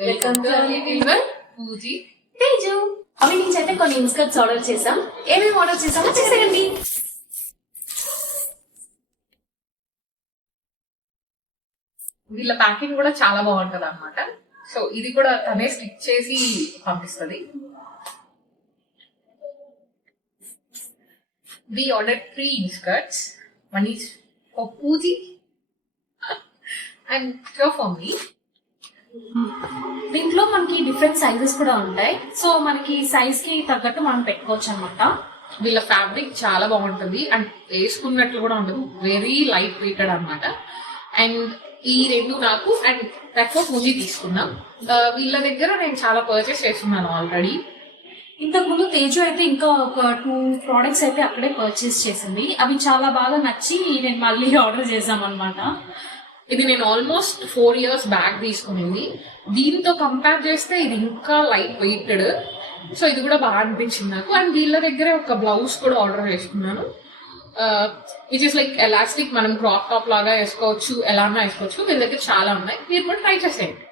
Welcome to Pooji Teju. అవి నుంచి అయితే కొన్ని ఇన్స్కర్ట్స్ ఆర్డర్ చేసాం. ఏమేమి ఆర్డర్ చేసామో చేసేయండి. వీళ్ళ ప్యాకింగ్ కూడా చాలా బాగుంటది అనమాట. సో ఇది కూడా తనే స్టిచ్ చేసి పంపిస్తుంది. We ordered 3 inskirts. One is for Pooji and 2 for me. దీంట్లో మనకి డిఫరెంట్ సైజెస్ కూడా ఉంటాయి. సో మనకి సైజ్ కి తగ్గట్టు మనం పెట్టుకోవచ్చు అనమాట. వీళ్ళ ఫ్యాబ్రిక్ చాలా బాగుంటుంది అండ్ వేసుకున్నట్లు కూడా ఉండదు. వెరీ లైట్ వెయిటెడ్ అనమాట. అండ్ ఈ రెండు నాకు అండ్ తక్కువ పూజీ తీసుకున్నాం. వీళ్ళ దగ్గర నేను చాలా పర్చేస్ చేస్తున్నాను ఆల్రెడీ. ఇంతకు ముందు తేజు అయితే ఇంకా ఒక 2 ప్రోడక్ట్స్ అయితే అక్కడే పర్చేస్ చేసింది. అవి చాలా బాగా నచ్చి నేను మళ్ళీ ఆర్డర్ చేసాం అనమాట. ఇది నేను ఆల్మోస్ట్ 4 years బ్యాక్ తీసుకునింది. దీంతో కంపేర్ చేస్తే ఇది ఇంకా లైట్ వెయిటెడ్. సో ఇది కూడా బాగా అనిపించింది నాకు. అండ్ వీళ్ళ దగ్గరే ఒక బ్లౌజ్ కూడా ఆర్డర్ చేసుకున్నాను. విచ్ ఇస్ లైక్ ఎలాస్టిక్, మనం క్రాప్ టాప్ లాగా వేసుకోవచ్చు, ఎలా వేసుకోవచ్చు. వీళ్ళ దగ్గర చాలా ఉన్నాయి. మీరు కూడా ట్రై చేసేయండి.